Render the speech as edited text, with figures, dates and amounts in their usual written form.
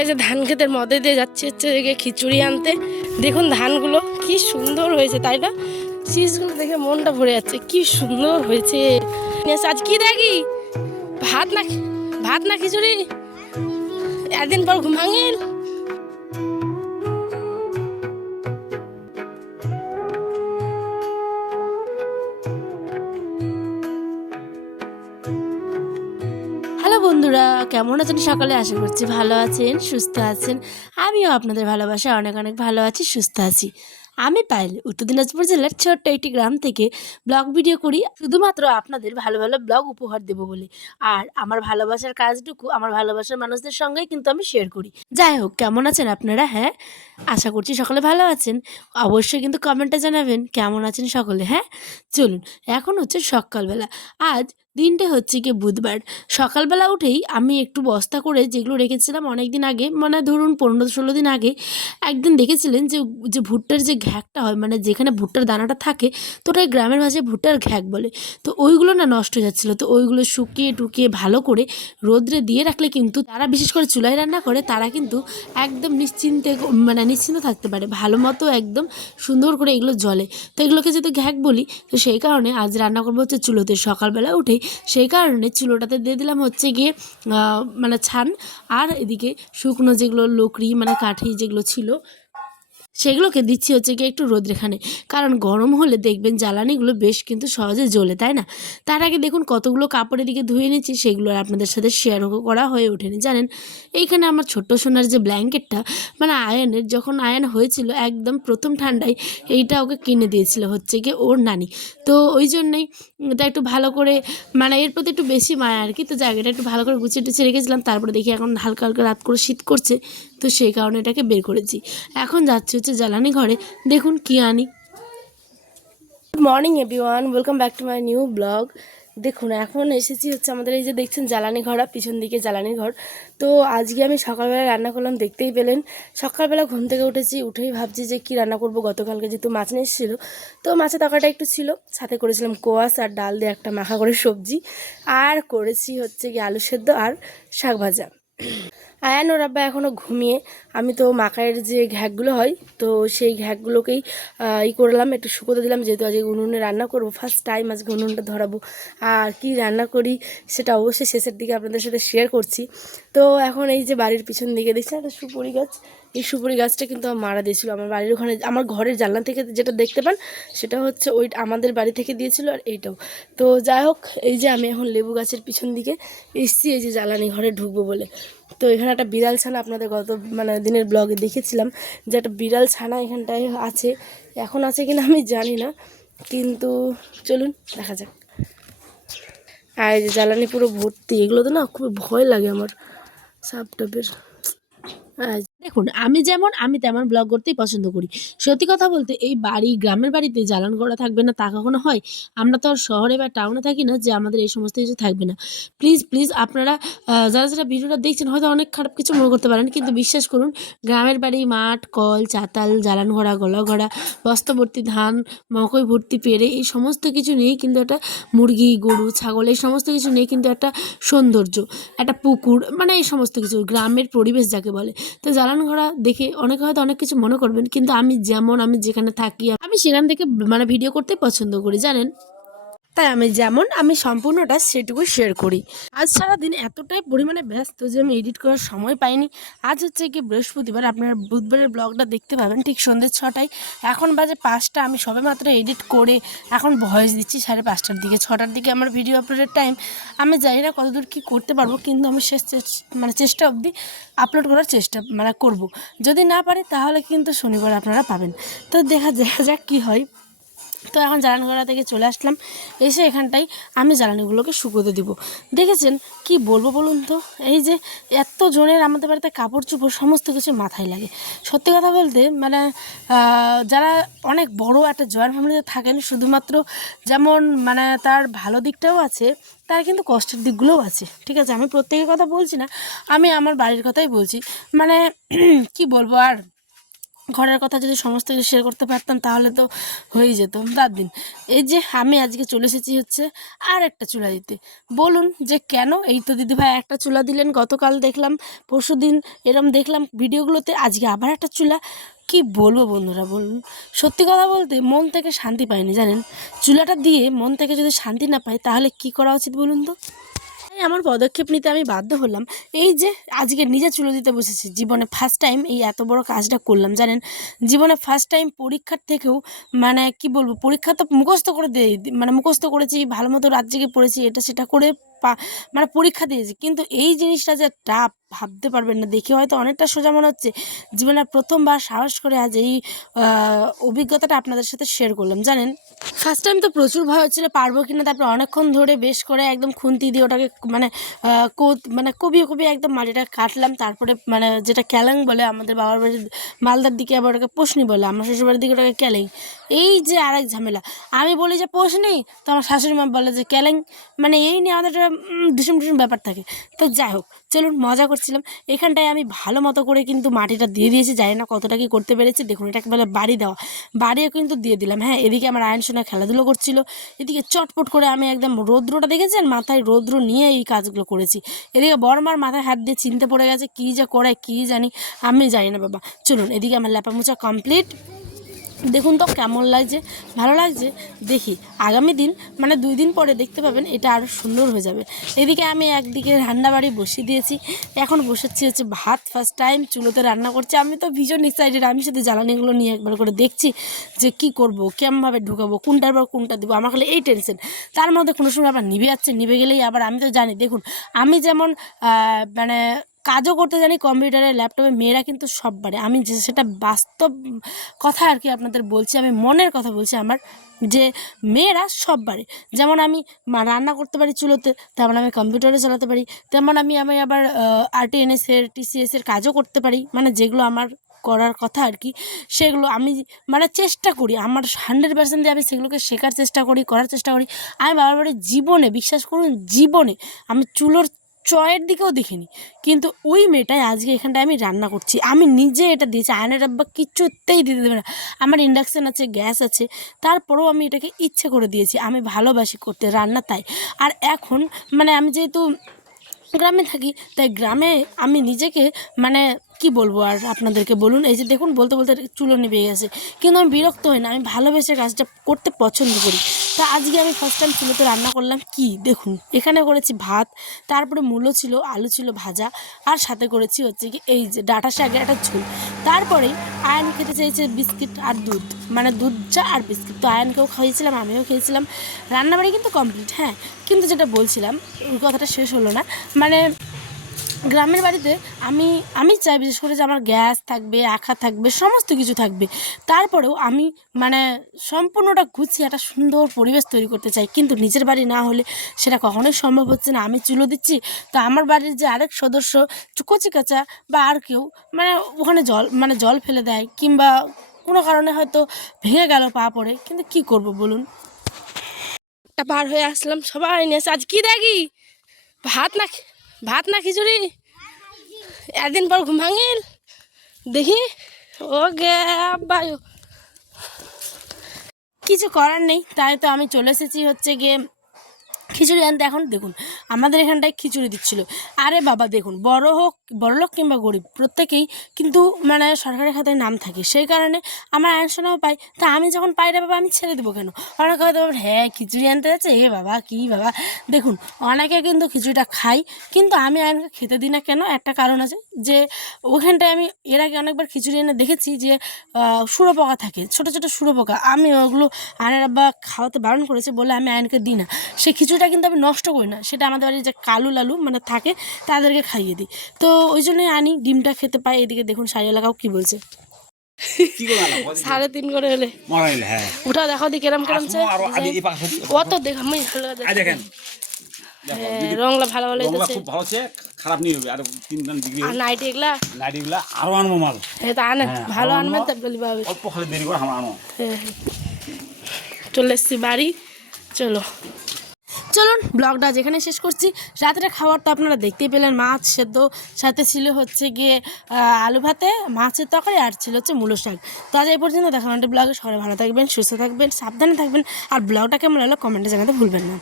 এই যে ধান ক্ষেতের মধ্যে দিয়ে যাচ্ছে হচ্ছে খিচুড়ি আনতে। দেখুন ধানগুলো কি সুন্দর হয়েছে, তাই না? শীষগুলো দেখে মনটা ভরে যাচ্ছে, কি সুন্দর হয়েছে। আজ কি দেখি, ভাত না খিচুড়ি? একদিন পর ঘুম ভাঙেন। হ্যালো বন্ধুরা, কেমন আছেন? সকালে আশা করছি ভালো আছেন, সুস্থ আছেন। আমিও আপনাদের ভালোবাসায় অনেক অনেক ভালো আছি, সুস্থ আছি। আমি পায়েল, উত্তর দিনাজপুর জেলার ছোট্ট একটি গ্রাম থেকে ব্লগ ভিডিও করি, শুধুমাত্র আপনাদের ভালো ভালো ব্লগ উপহার দেবো বলে। আর আমার ভালোবাসার কাজটুকু আমার ভালোবাসার মানুষদের সঙ্গেই কিন্তু আমি শেয়ার করি। যাই হোক, কেমন আছেন আপনারা? হ্যাঁ, আশা করছি সকলে ভালো আছেন। অবশ্যই কিন্তু কমেন্টে জানাবেন কেমন আছেন সকলে। হ্যাঁ, চলুন, এখন হচ্ছে সকালবেলা। আজ দিনটা হচ্ছে কি বুধবার। সকালবেলা উঠেই আমি একটু বস্তা করে যেগুলো রেখেছিলাম অনেক দিন আগে, মানে ধরুন 15-16 দিন আগে, একদিন দেখেছিলেন যে যে ভুট্টার যে ঘ্যাকটা হয়, মানে যেখানে ভুট্টার দানাটা থাকে, তো ওটাই গ্রামের ভাষায় ভুট্টার ঘ্যাক বলে। তো ওইগুলো না নষ্ট হয়ে যাচ্ছিলো, তো ওইগুলো শুকিয়ে টুকিয়ে ভালো করে রোদ্রে দিয়ে রাখলে কিন্তু তারা, বিশেষ করে চুলায় রান্না করে, তারা কিন্তু একদম নিশ্চিন্ত থাকতে পারে ভালো মতো, একদম সুন্দর করে এগুলো জ্বলে। তো এগুলোকে যেহেতু ঘ্যাক বলি, তো সেই কারণে আজ রান্না করবো হচ্ছে চুলোতে সকালবেলা উঠেই। সেই কারণে চুলোটাতে দিয়ে দিলাম হচ্ছে গিয়ে মানে ছান, আর এদিকে শুকনো যেগুলো লকড়ি মানে কাঠি যেগুলো ছিল সেগুলোকে দিচ্ছি হচ্ছে গিয়ে একটু রোদ্রেখানে। কারণ গরম হলে দেখবেন জ্বালানিগুলো বেশ কিন্তু সহজে জ্বলে, তাই না? তার আগে দেখুন কতগুলো কাপড়ের দিকে ধুয়ে নিচ্ছি, সেগুলো আর আপনাদের সাথে শেয়ারও করা হয়ে ওঠেনি। জানেন, এইখানে আমার ছোট্ট সোনার যে ব্ল্যাঙ্কেটটা, মানে আয়নের, যখন আয়ন হয়েছিল একদম প্রথম ঠান্ডায়, এইটা ওকে কিনে দিয়েছিল হচ্ছে গিয়ে ওর নানি। তো ওই জন্যই এটা একটু ভালো করে, মানে এর প্রতি একটু বেশি মায়া আর কি। তো জায়গাটা একটু ভালো করে গুছিয়ে টুছিয়ে রেখেছিলাম। তারপরে দেখি এখন হালকা হালকা রাত করে শীত করছে, তো সেই কারণে এটাকে বের করেছি। এখন যাচ্ছি হচ্ছে জ্বালানি ঘরে, দেখুন কি আনি। Good morning everyone, welcome back to my new blog. দেখুন এখন এসেছি হচ্ছে আমাদের এই যে দেখছেন জ্বালানি ঘর, পিছন দিকে জ্বালানি ঘর। তো আজকে আমি সকালবেলা রান্না করলাম, দেখতেই পেলেন। সকালবেলা ঘুম থেকে উঠেছি, উঠেই ভাবছি যে কী রান্না করব। গতকালকে যেহেতু মাছ নিয়ে এসেছিলো, তো মাছের তরকারিটা একটু ছিল, সাথে করেছিলাম কোয়াশ আর ডাল দিয়ে একটা মাখা করে সবজি, আর করেছি হচ্ছে কি আলু সেদ্ধ আর শাক ভাজা। আয়ান ওর আব্বা এখনও ঘুমিয়ে। আমি তো মাকাইয়ের যে ঘ্যাকগুলো হয়, তো সেই ঘ্যাকগুলোকেই করলাম, একটু শুকোতে দিলাম, যেহেতু আজকে উনুনে রান্না করবো, ফার্স্ট টাইম আজকে উনুনটা ধরাবো। আর কি রান্না করি সেটা অবশ্যই শেষের দিকে আপনাদের সাথে শেয়ার করছি। তো এখন এই যে বাড়ির পিছন দিকে দেখছি একটা সুপুরি গাছ, এই সুপুরি গাছটা কিন্তু আমার মারা দিয়েছিল। আমার বাড়ির ওখানে, আমার ঘরের জানলা থেকে যেটা দেখতে পান, সেটা হচ্ছে ওই আমাদের বাড়ি থেকে দিয়েছিল, আর এইটাও। তো যাই হোক, এই যে আমি এখন লেবু গাছের পিছন দিকে এসছি, এই যে জ্বালানি ঘরে ঢুকবো বলে। তো এখানে একটা বিড়াল ছানা, আপনাদের গত মানে দিনের ব্লগে দেখেছিলাম যে একটা বিড়াল ছানা এখানটায় আছে। এখন আছে কিনা আমি জানি না, কিন্তু চলুন দেখা যাক। আর এই যে জ্বালানি পুরো ভর্তি, এগুলো তো না খুব ভয় লাগে আমার, সাপ টাপের। দেখুন, আমি তেমন ব্লগ করতেই পছন্দ করি। সত্যি কথা বলতে, এই গ্রামের বাড়িতে জ্বালান করা থাকবে না তা কখনো হয়? আমরা তো আর শহরে বা টাউনে থাকি না যে আমাদের এই সমস্ত কিছু থাকবে না। প্লিজ প্লিজ আপনারা যারা যারা ভিডিওটা দেখছেন, হয়তো অনেক খারাপ কিছু মনে করতে পারেন, কিন্তু বিশ্বাস করুন, গ্রামের বাড়ি মাঠ, কল, চাতাল, জ্বালান ঘোড়া, গলা ঘোড়া, বস্তা ভর্তি ধান, মকই ভর্তি পেরে, এই সমস্ত কিছু নিয়েই কিন্তু একটা মুরগি, গরু, ছাগল, এই সমস্ত কিছু নিয়ে কিন্তু একটা সৌন্দর্য, একটা পুকুর, মানে এই সমস্ত কিছু গ্রামের পরিবেশ যাকে বলে। তো জ্বালান ঘোড়া দেখে অনেকে হয়তো অনেক কিছু মনে করবেন, কিন্তু আমি যেখানে থাকি, আমি সেখান থেকে মানে ভিডিও করতে পছন্দ করি, জানেন। তাই আমি সম্পূর্ণটা সেটুকু শেয়ার করি। আজ সারাদিন এতটাই পরিমাণে ব্যস্ত যে আমি এডিট করার সময় পাইনি। আজ হচ্ছে কি বৃহস্পতিবার, আপনারা বুধবারের ব্লগটা দেখতে পাবেন ঠিক সন্ধ্যে 6টায়। এখন বাজে 5টা, আমি সবেমাত্র এডিট করে এখন ভয়েস দিচ্ছি 5:30টার দিকে। 6টার দিকে আমার ভিডিও আপলোডের টাইম। আমি জানি না কতদূর কী করতে পারবো, কিন্তু আমি শেষ চেষ্টা অবধি আপলোড করার চেষ্টা করব। যদি না পারি তাহলে কিন্তু শনিবার আপনারা পাবেন। তো দেখা যাক কী হয়। তো এখন জ্বালানি ঘোড়া থেকে চলে আসলাম, এসে এখানটায় আমি জ্বালানিগুলোকে শুকোতে দিব। দেখেছেন কি বলবো বলুন তো, এই যে এত জনের আমাদের বাড়িতে কাপড় চোপড় সমস্ত কিছু মাথায় লাগে। সত্যি কথা বলতে, মানে যারা অনেক বড় একটা জয়েন্ট ফ্যামিলিতে থাকেন, শুধুমাত্র যেমন মানে তার ভালো দিকটাও আছে, তার কিন্তু কষ্টের দিকগুলোও আছে। ঠিক আছে, আমি প্রত্যেকের কথা বলছি না, আমি আমার বাড়ির কথাই বলছি। মানে কি বলবো আর, ঘরের কথা যদি সমস্ত কিছু শেয়ার করতে পারতাম তাহলে তো হয়েই যেত। বাদ দিন। এই যে আমি আজকে চলে এসেছি হচ্ছে আর একটা চুলা দিতে। বলুন যে কেন? এই তো দিদিভাই একটা চুলা দিলেন, গতকাল দেখলাম, পরশুদিন এরম দেখলাম ভিডিওগুলোতে, আজকে আবার একটা চুলা। কি বলবো বন্ধুরা বলুন, সত্যি কথা বলতে মন থেকে শান্তি পাইনি জানেন। চুলাটা দিয়ে মন থেকে যদি শান্তি না পাই তাহলে কি করা উচিত বলুন তো? তাই আমার পদক্ষেপ নিতে আমি বাধ্য হলাম। এই যে আজকে নিজে চুলো দিতে বসেছি, জীবনে ফার্স্ট টাইম এই এত বড় কাজটা করলাম জানেন। জীবনে ফার্স্ট টাইম পরীক্ষার থেকেও মানে কি বলবো, পরীক্ষা তো মুখস্থ করে দিয়ে মানে মুখস্থ করেছি, ভালো মতো রাত জেগে পড়েছি, এটা সেটা করে মানে পরীক্ষা দিয়েছি, কিন্তু এই জিনিসটা যে টাফ ভাবতে পারবেন না। দেখে হয়তো অনেকটা সোজা মনে হচ্ছে, জীবনে প্রথমবার সাহস করে আজ এই অভিজ্ঞতাটা আপনাদের সাথে শেয়ার করলাম জানেন। ফার্স্ট টাইম তো প্রচুর ভয় হচ্ছিলো পারবো কিনা, তারপর অনেকক্ষণ ধরে বেশ করে একদম খুন্তি দিয়ে ওটাকে মানে মানে কবিয়ে কবিয়ে একদম মাটিটা কাটলাম। তারপরে মানে যেটা ক্যালেং বলে আমাদের বাবার বাড়ির মালদার দিকে, আবার ওটাকে পোষনি বলে, আমার শ্বশুরবাড়ির দিকে ওটাকে ক্যালেং। এই যে আরেক ঝামেলা, আমি বলি যে পোষনি, তো আমার শাশুড়ি মা বলে যে ক্যালেং, মানে এই নিয়ে আমাদের একটা ভীষণ ভীষণ ব্যাপার থাকে। তো যাই হোক, চলুন মজা করছিলাম। এখানটায় আমি ভালো মতো করে কিন্তু মাটিটা দিয়ে দিয়েছি, জানি না কতটা কি করতে পেরেছি। দেখুন এটাকে বলে বাড়ি দেওয়া, বাড়িও কিন্তু দিয়ে দিলাম। হ্যাঁ, এদিকে আমার আয়ন সোনা খেলাধুলো করছিল, এদিকে চটপট করে আমি একদম রৌদ্রটা দেখেছেন, মাথায় রৌদ্র নিয়ে এই কাজগুলো করেছি। এদিকে বড়মার মাথায় হাত দিয়ে চিনতে পড়ে গেছে, কী যে করে কী জানি, আমি জানি না বাবা। চলুন, এদিকে আমার ল্যাপা মোছা কমপ্লিট। দেখুন তো কেমন লাগছে, ভালো লাগছে। দেখি আগামী দিন মানে 2 দিন পরে দেখতে পাবেন এটা আরও সুন্দর হয়ে যাবে। এদিকে আমি একদিকে রান্নাবাড়ি বসিয়ে দিয়েছি, এখন বসাচ্ছি হচ্ছে ভাত। ফার্স্ট টাইম চুলোতে রান্না করছি, আমি তো ভীষণ এক্সাইটেড। আমি শুধু জ্বালানিগুলো নিয়ে একবার করে দেখছি যে কি করব, কেমনভাবে ঢুকাবো, কোনটার পর কোনটা দেবো, আমার খালি এই টেনশন। তার মধ্যে কোনো সময় আবার নিভে যাচ্ছে, নিভে গেলেই আবার আমি তো জানি, দেখুন আমি যেমন মানে কাজও করতে জানি কম্পিউটারে, ল্যাপটপে, মেয়েরা কিন্তু সব পারে। আমি যে সেটা বাস্তব কথা আর কি আপনাদের বলছি, আমি মনের কথা বলছি আমার, যে মেয়েরা সব পারে। যেমন আমি রান্না করতে পারি চুলোতে, তেমন আমি কম্পিউটারে চালাতে পারি, তেমন আমি আবার আরটিএনএসের টিসিএসের কাজও করতে পারি, মানে যেগুলো আমার করার কথা আর কি, সেগুলো আমি মানে চেষ্টা করি, আমার 100% দিয়ে আমি সেগুলোকে শেখার চেষ্টা করি, করার চেষ্টা করি। আমি বাবার বাড়ির জীবনে, বিশ্বাস করুন জীবনে আমি চুলোর চয়ের দিকেও দেখিনি, কিন্তু ওই মেয়েটাই আজকে এখানটায় আমি রান্না করছি। আমি নিজে এটা দিয়েছি, আয়নের আব্বা কিচ্ছুতেই দিতে দেবে না। আমার ইন্ডাকশান আছে, গ্যাস আছে, তারপরেও আমি এটাকে ইচ্ছে করে দিয়েছি। আমি ভালোবাসি করতে রান্না, তাই। আর এখন মানে আমি যেহেতু গ্রামে থাকি, তাই গ্রামে আমি নিজেকে মানে কি বলবো আর আপনাদেরকে বলুন। এই যে দেখুন বলতে বলতে চুলো নিভে গেছে, কিন্তু আমি বিরক্ত হই না, আমি ভালোবেসে কাজটা করতে পছন্দ করি। তা আজকে আমি ফার্স্ট টাইম চুলোতে রান্না করলাম কি দেখুন, এখানে করেছি ভাত, তারপরে মূলো ছিল, আলু ছিল ভাজা, আর সাথে করেছি হচ্ছে কি এই যে ডাঁটা শাকের একটা ঝোল। তারপরেই আয়ন খেতে চাইছে বিস্কিট আর দুধ, মানে দুধ চা আর বিস্কিট, তো আয়নকেও খাইয়েছিলাম, আমিও খেয়েছিলাম। রান্নাবাড়ি কিন্তু কমপ্লিট। হ্যাঁ, কিন্তু যেটা বলছিলাম ওই কথাটা শেষ হলো না। মানে গ্রামের বাড়িতে আমি চাই বিশেষ করে যে আমার গ্যাস থাকবে, আঁখা থাকবে, সমস্ত কিছু থাকবে। তারপরেও আমি মানে সম্পূর্ণটা গুছিয়ে একটা সুন্দর পরিবেশ তৈরি করতে চাই, কিন্তু নিজের বাড়ি না হলে সেটা কখনোই সম্ভব হচ্ছে না। আমি চুলো দিচ্ছি, তো আমার বাড়ির যে আরেক সদস্য কচি কাঁচা বা আর কেউ মানে ওখানে জল ফেলে দেয়, কিংবা কোনো কারণে হয়তো ভেঙে গেল পা পড়ে, কিন্তু কি করব বলুন। পার হয়ে আসলাম, সবাই নিয়ে আজ কি দেখি ভাত না খিচুড়ি, একদিন পর ঘুম ভাঙিল দেখি ও গে বায়ু, কিছু করার নেই। তাই তো আমি চলে এসেছি হচ্ছে গিয়ে খিচুড়ি আনতে। এখন দেখুন আমাদের এখানটায় খিচুড়ি দিচ্ছিল। আরে বাবা দেখুন, বড়লোক কিংবা গরিব প্রত্যেকেই কিন্তু মানে সরকারি খাতায় নাম থাকে, সেই কারণে আমার আয়নসোনাও পাই। তা আমি যখন পাই রে বাবা, আমি ছেড়ে দেবো কেন? অনেকে হয়তো হ্যাঁ খিচুড়ি আনতে যাচ্ছে, এ বাবা কী বাবা। দেখুন অনেকে কিন্তু খিচুড়িটা খাই, কিন্তু আমি আয়নকে খেতে দিই না কেন, একটা কারণ আছে। যে ওখানটায় আমি এর আগে অনেকবার খিচুড়ি এনে দেখেছি যে শুঁড়োপোকা থাকে, ছোটো ছোটো শুঁড়োপোকা, আমি ওগুলো আয়নের আব্বা খাওয়াতে বারণ করেছে বলে আমি আয়নকে দিই না। সেই খিচুড়িটা কিন্তু আমি নষ্ট করি না, সেটা আমাদের বাড়ির যে কালু লালু মানে থাকে তাদেরকে খাইয়ে দিই। তো ওই জন্যই আনি, ডিমটা খেতে পাই। এদিকে দেখুন সারিয়া লাগাও কি বলছে, 3.5 করে হলে ওটা দেখো দি কেরম কত দেখা আমি দেখেন রংলা ভালো ভালো খুব ভালো আছে, খারাপ নেই হবে। আর 3 ডিগ্রি আর নাইটি এগুলা আরো আনবো মাল, এটা আনে ভালো আনবে তো বলবা অল্প খালি দেরি করে আমরা আনো। চলে এসছি বাড়ি, চলো। চলুন ব্লগটা যেখানে শেষ করছি। রাতের খাবার তো আপনারা দেখতেই পেলেন, মাছ সেদ্ধ, সাথে ছিল হচ্ছে গিয়ে আলু ভাতে, মাছের তরকারি, আর ছিল হচ্ছে মূলো শাক। তো আজ এই পর্যন্ত, দেখা ব্লগে। সবাই ভালো থাকবেন, সুস্থ থাকবেন, সাবধানে থাকবেন, আর ব্লগটা কেমন লাগলো কমেন্টে জানাতে ভুলবেন না।